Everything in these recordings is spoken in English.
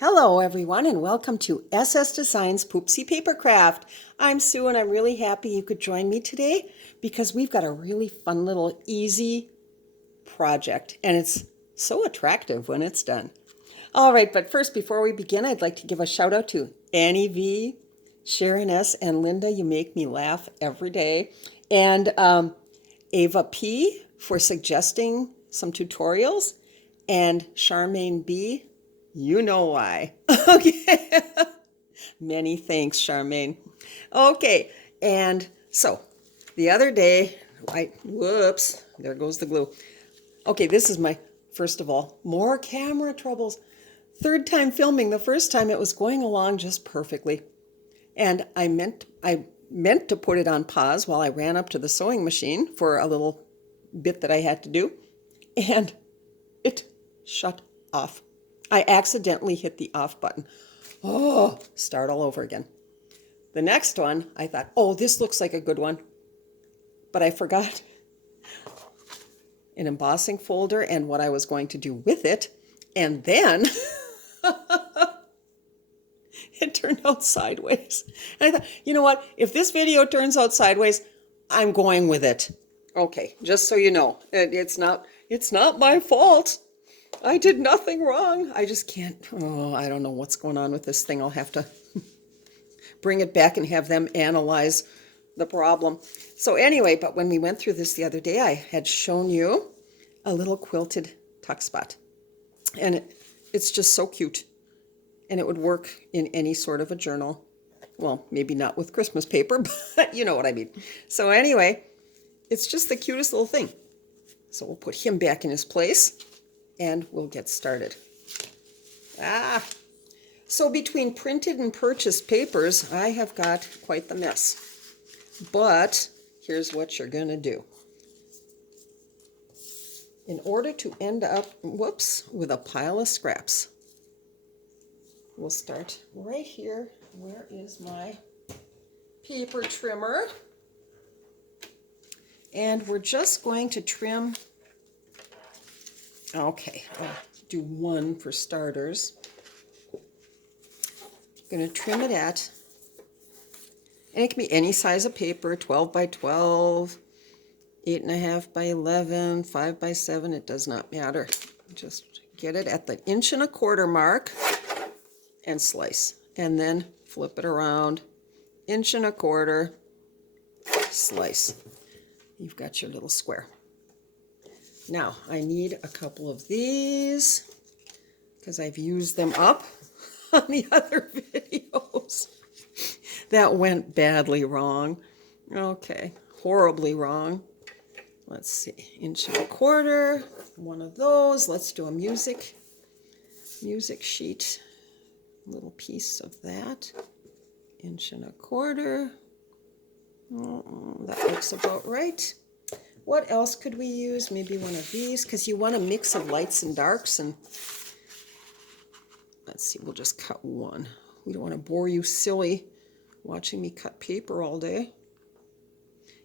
Hello everyone and welcome to SS Designs Poopsie Papercraft. I'm Sue and I'm really happy you could join me today because we've got a really fun little easy project and it's so attractive when it's done. All right, but first before we begin, I'd like to give a shout out to Annie V, Sharon S, and Linda. You make me laugh every day. And Ava P for suggesting some tutorials, and Charmaine B. You know why. Okay. Many thanks, Charmaine. Okay, and so the other day, whoops, there goes the glue. Okay, this is my, first of all, more camera troubles. Third time filming. The first time it was going along just perfectly. And I meant to put it on pause while I ran up to the sewing machine for a little bit that I had to do. And it shut off. I accidentally hit the off button. Oh, start all over again. The next one, I thought, oh, this looks like a good one. But I forgot an embossing folder and what I was going to do with it. And then it turned out sideways. And I thought, you know what? If this video turns out sideways, I'm going with it. Okay, just so you know, it's not my fault. I did nothing wrong. I just can't, I don't know what's going on with this thing. I'll have to bring it back and have them analyze the problem. So anyway, but when we went through this the other day, I had shown you a little quilted tuck spot. And it's just so cute. And it would work in any sort of a journal. Well, maybe not with Christmas paper, but you know what I mean. So anyway, it's just the cutest little thing. So we'll put him back in his place and we'll get started. So between printed and purchased papers, I have got quite the mess. But here's what you're gonna do. In order to end up, with a pile of scraps, we'll start right here. Where is my paper trimmer? And we're just going to trim. Okay, I'll do one for starters. I'm going to trim it at, and it can be any size of paper, 12 by 12, 8.5 by 11, 5 by 7, it does not matter. Just get it at the 1.25 inch mark and slice. And then flip it around, 1.25 inch, slice. You've got your little square. Now, I need a couple of these because I've used them up on the other videos. That went badly wrong. Okay, horribly wrong. Let's see, 1.25 inch, one of those. Let's do a music sheet, little piece of that, 1.25 inch. That looks about right. What else could we use? Maybe one of these, because you want a mix of lights and darks. And let's see, we'll just cut one. We don't want to bore you silly watching me cut paper all day.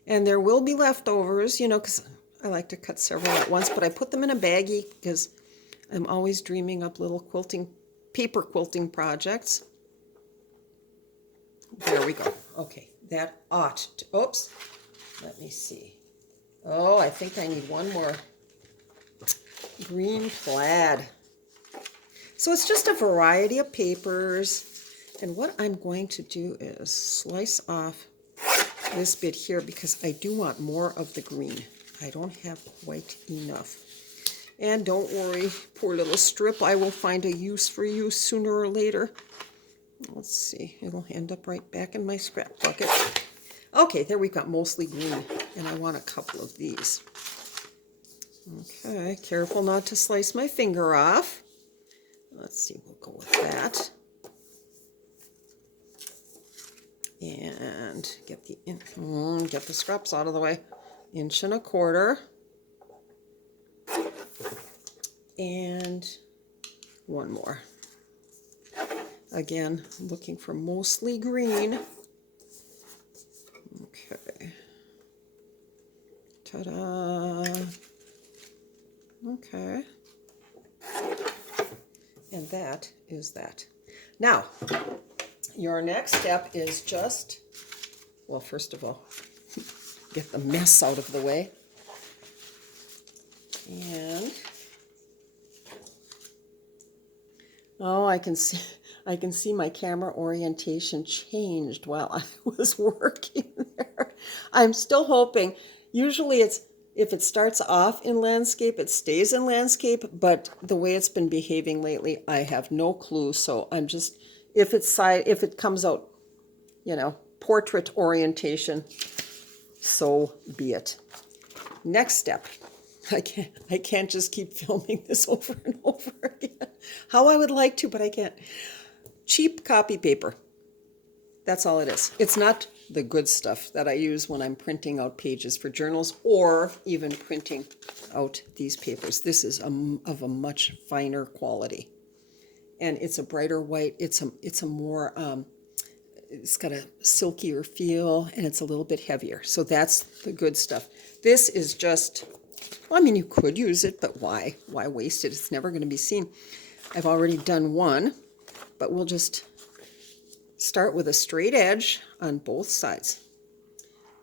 And there will be leftovers, you know, because I like to cut several at once, but I put them in a baggie because I'm always dreaming up little paper quilting projects. There we go. Okay, that ought to, oops, let me see. Oh, I think I need one more green plaid. So it's just a variety of papers. And what I'm going to do is slice off this bit here because I do want more of the green. I don't have quite enough. And don't worry, poor little strip, I will find a use for you sooner or later. Let's see, it'll end up right back in my scrap bucket. Okay, there we've got mostly green, and I want a couple of these. Okay, careful not to slice my finger off. Let's see, we'll go with that. And get the scraps out of the way. 1.25 inch. And one more. Again, looking for mostly green. Okay. Ta-da. Okay. And that is that. Now, your next step is just, well, first of all, get the mess out of the way. And, oh, I can see my camera orientation changed while I was working there. I'm still hoping, usually if it starts off in landscape, it stays in landscape, but the way it's been behaving lately, I have no clue. So I'm just, if it comes out, portrait orientation, so be it. Next step. I can't just keep filming this over and over again. How I would like to, but I can't. Cheap copy paper. That's all it is. It's not the good stuff that I use when I'm printing out pages for journals or even printing out these papers. This is of a much finer quality. And it's a brighter white. It's a more, it's got a silkier feel, and it's a little bit heavier. So that's the good stuff. This is just, well, I mean, you could use it, but why? Why waste it? It's never going to be seen. I've already done one, but we'll just start with a straight edge on both sides.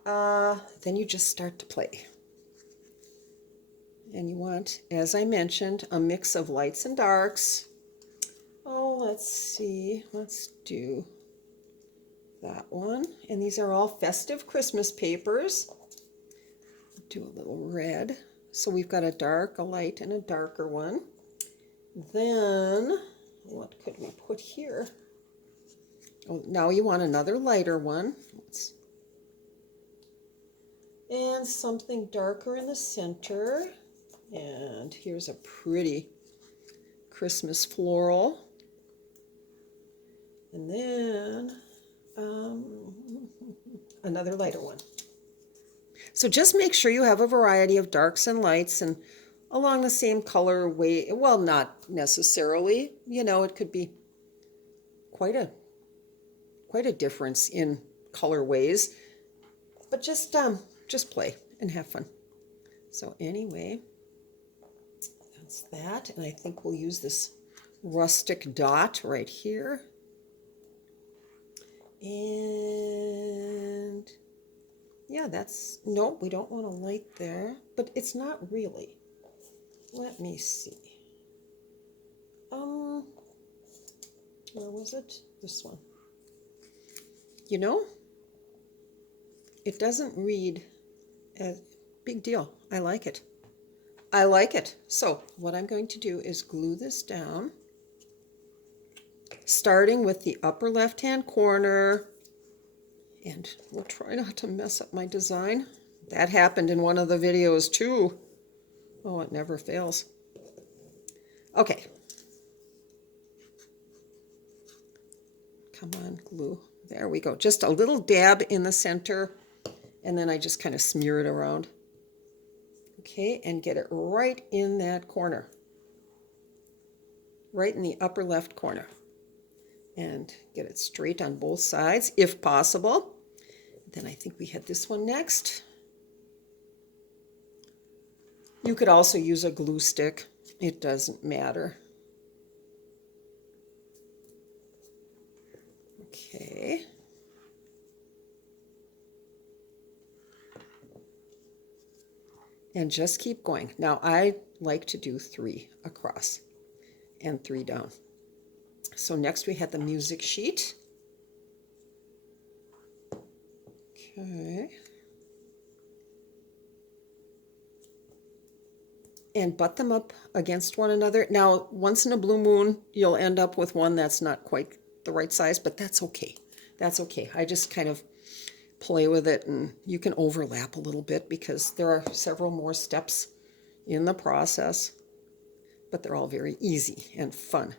Then you just start to play. And you want, as I mentioned, a mix of lights and darks. Oh, let's see. Let's do that one. And these are all festive Christmas papers. Do a little red. So we've got a dark, a light, and a darker one. Then, what could we put here? Oh, now you want another lighter one. And something darker in the center. And here's a pretty Christmas floral. And then another lighter one. So just make sure you have a variety of darks and lights and along the same color way. Well, not necessarily. It could be quite a difference in colorways, but just play and have fun. So anyway, that's that, and I think we'll use this rustic dot right here. And yeah, no, we don't want a light there, but it's not really. Let me see. Where was it? This one. It doesn't read as big deal. I like it. I like it. So what I'm going to do is glue this down, starting with the upper left-hand corner. And we'll try not to mess up my design. That happened in one of the videos too. Oh, it never fails. Okay. Come on, glue. There we go. Just a little dab in the center, and then I just kind of smear it around. Okay, and get it right in that corner. Right in the upper left corner. And get it straight on both sides, if possible. Then I think we had this one next. You could also use a glue stick. It doesn't matter. Okay. And just keep going. Now I like to do 3 across and 3 down. So next we had the music sheet. Okay. And butt them up against one another. Now, once in a blue moon, you'll end up with one that's not quite the right size, but that's okay. That's okay. I just kind of play with it, and you can overlap a little bit because there are several more steps in the process, but they're all very easy and fun.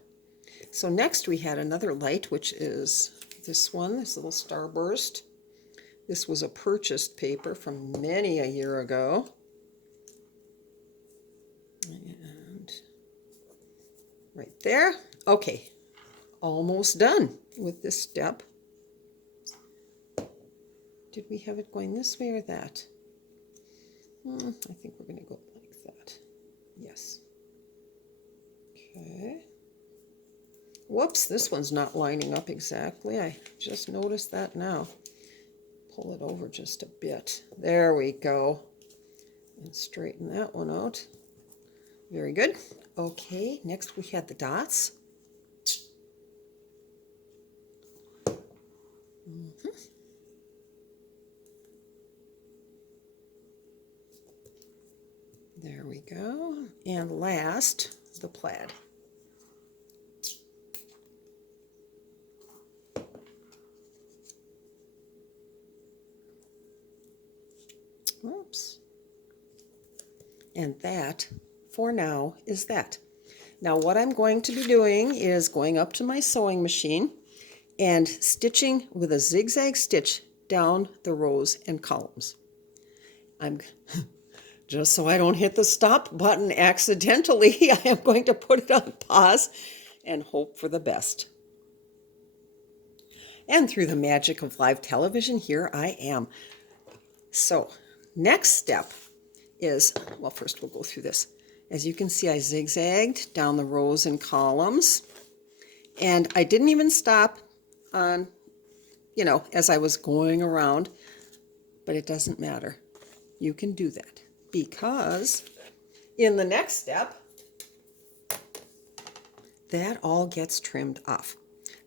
So next we had another light, which is this one, this little starburst. This was a purchased paper from many a year ago. And right there. Okay, almost done with this step. Did we have it going this way or that? I think we're going to go like that. Yes. Okay. Whoops, this one's not lining up exactly. I just noticed that now. Pull it over just a bit. There we go. And straighten that one out. Very good. Okay, next we had the dots. There we go. And last, the plaid. Oops. And that, for now, is that. Now what I'm going to be doing is going up to my sewing machine and stitching with a zigzag stitch down the rows and columns. I'm just so I don't hit the stop button accidentally, I am going to put it on pause and hope for the best. And through the magic of live television, here I am. So, next step is, well, first we'll go through this. As you can see, I zigzagged down the rows and columns, and I didn't even stop on, as I was going around, but it doesn't matter. You can do that because in the next step, that all gets trimmed off.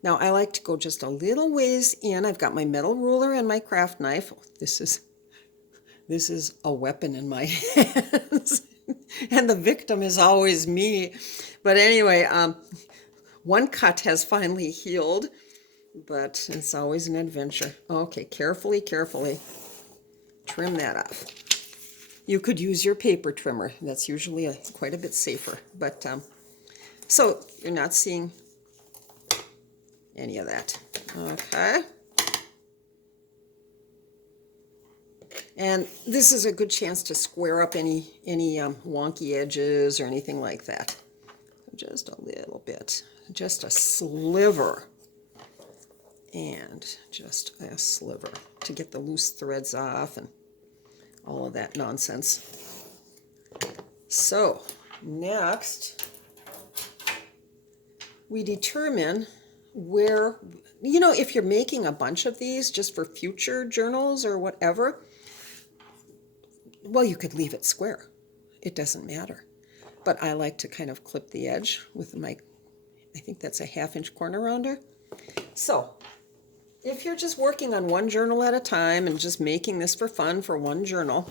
Now, I like to go just a little ways in. I've got my metal ruler and my craft knife. This is a weapon in my hands. And the victim is always me. But anyway, one cut has finally healed, but it's always an adventure. Okay, carefully trim that off. You could use your paper trimmer. That's usually quite a bit safer. But so you're not seeing any of that. Okay. And this is a good chance to square up any wonky edges or anything like that. Just a little bit, just a sliver, and just a sliver to get the loose threads off and all of that nonsense. So next, we determine where, if you're making a bunch of these just for future journals or whatever, well, you could leave it square. It doesn't matter. But I like to kind of clip the edge with my, I think that's a 1/2-inch corner rounder. So if you're just working on one journal at a time and just making this for fun for one journal,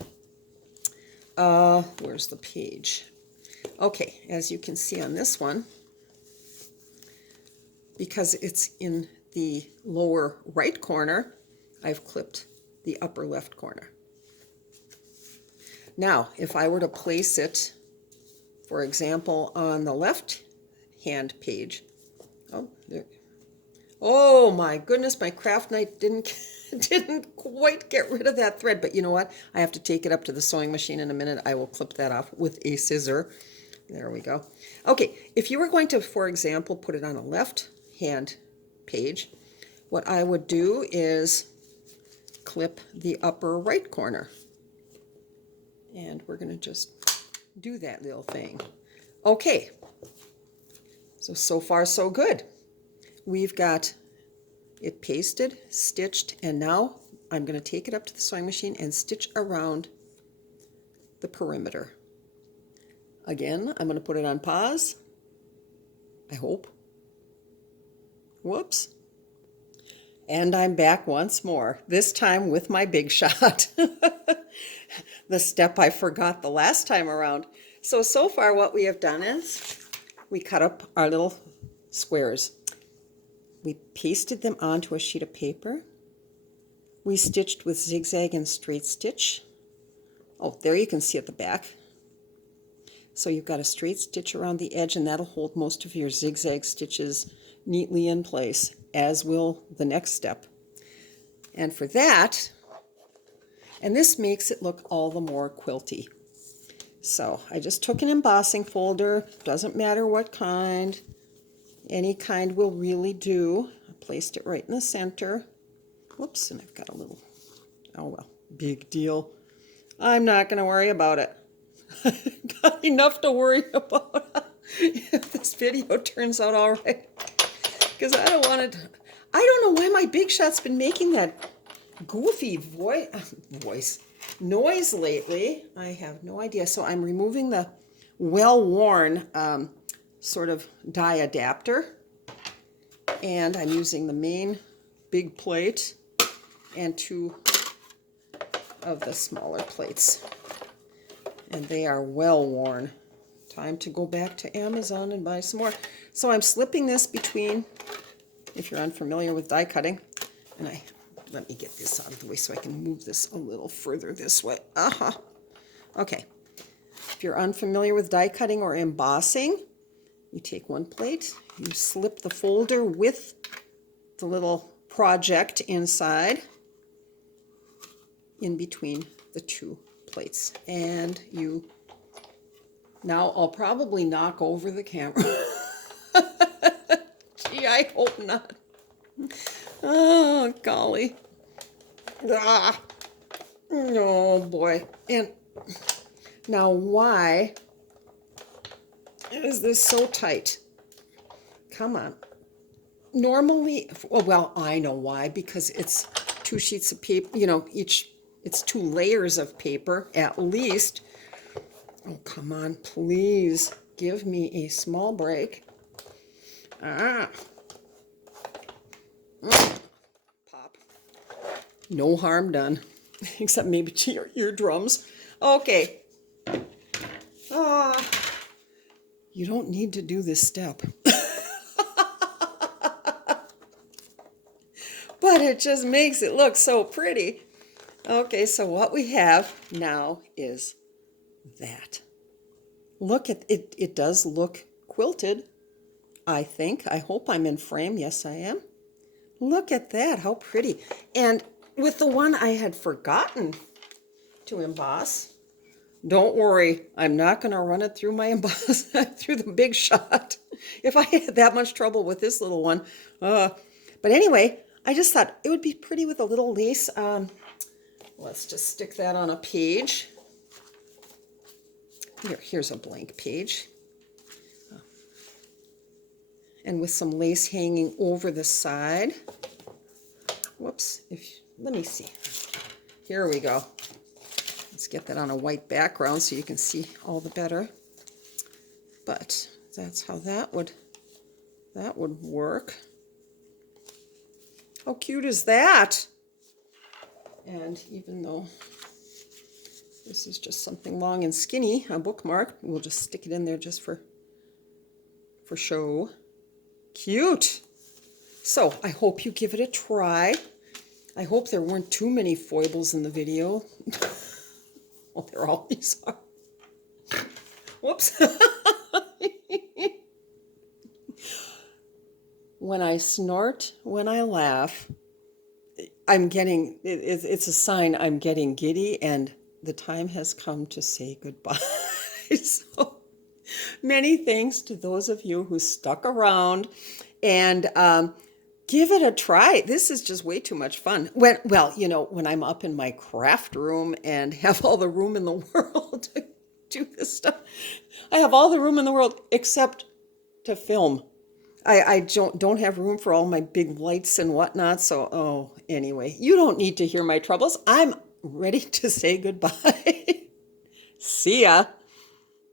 where's the page? Okay, as you can see on this one, because it's in the lower right corner, I've clipped the upper left corner. Now, if I were to place it, for example, on the left hand page, oh my goodness, my craft knife didn't quite get rid of that thread, but you know what? I have to take it up to the sewing machine in a minute. I will clip that off with a scissor. There we go. Okay, if you were going to, for example, put it on a left hand page, what I would do is clip the upper right corner. And we're going to just do that little thing. Okay, so far so good. We've got it pasted, stitched, and now I'm going to take it up to the sewing machine and stitch around the perimeter. Again, I'm going to put it on pause, I hope. Whoops. And I'm back once more, this time with my big shot. The step I forgot the last time around. So far what we have done is we cut up our little squares. We pasted them onto a sheet of paper. We stitched with zigzag and straight stitch. Oh, there you can see at the back. So you've got a straight stitch around the edge, and that'll hold most of your zigzag stitches neatly in place, as will the next step. And for that, and this makes it look all the more quilty. So I just took an embossing folder, doesn't matter what kind, any kind will really do. I placed it right in the center. Whoops, and I've got a little, oh well, big deal. I'm not going to worry about it. Got enough to worry about if this video turns out all right. because I don't want it. I don't know why my Big Shot's been making that goofy noise lately. I have no idea. So I'm removing the well-worn sort of die adapter, and I'm using the main big plate and 2 of the smaller plates, and they are well worn. Time to go back to Amazon and buy some more. So I'm slipping this between, if you're unfamiliar with die cutting, and let me get this out of the way so I can move this a little further this way. Okay. If you're unfamiliar with die cutting or embossing, you take one plate, you slip the folder with the little project inside in between the 2 plates, and now I'll probably knock over the camera. Gee, I hope not. Oh, golly. Oh, boy. And now why is this so tight? Come on. Normally, well, I know why, because it's 2 sheets of paper, it's 2 layers of paper at least. Oh, come on, please give me a small break. Pop. No harm done, except maybe to your eardrums. Okay. You don't need to do this step. But it just makes it look so pretty. Okay, so what we have now is that. Look at it. It does look quilted, I think. I hope I'm in frame. Yes, I am. Look at that. How pretty. And with the one I had forgotten to emboss, don't worry. I'm not going to run it through my emboss, through the Big Shot. If I had that much trouble with this little one. But anyway, I just thought it would be pretty with a little lace. Let's just stick that on a page. Here's a blank page. And with some lace hanging over the side. Whoops. Let me see. Here we go. Let's get that on a white background so you can see all the better. But that's how that would work. How cute is that? And even though this is just something long and skinny, a bookmark, we'll just stick it in there just for show. Cute. So I hope you give it a try. I hope there weren't too many foibles in the video. Well, there always are. Whoops. When I snort, when I laugh, it's a sign I'm getting giddy, and the time has come to say goodbye. So many thanks to those of you who stuck around and give it a try. This is just way too much fun. When I'm up in my craft room and have all the room in the world to do this stuff, I have all the room in the world except to film. I don't have room for all my big lights and whatnot. So, anyway, you don't need to hear my troubles. I'm ready to say goodbye. See ya.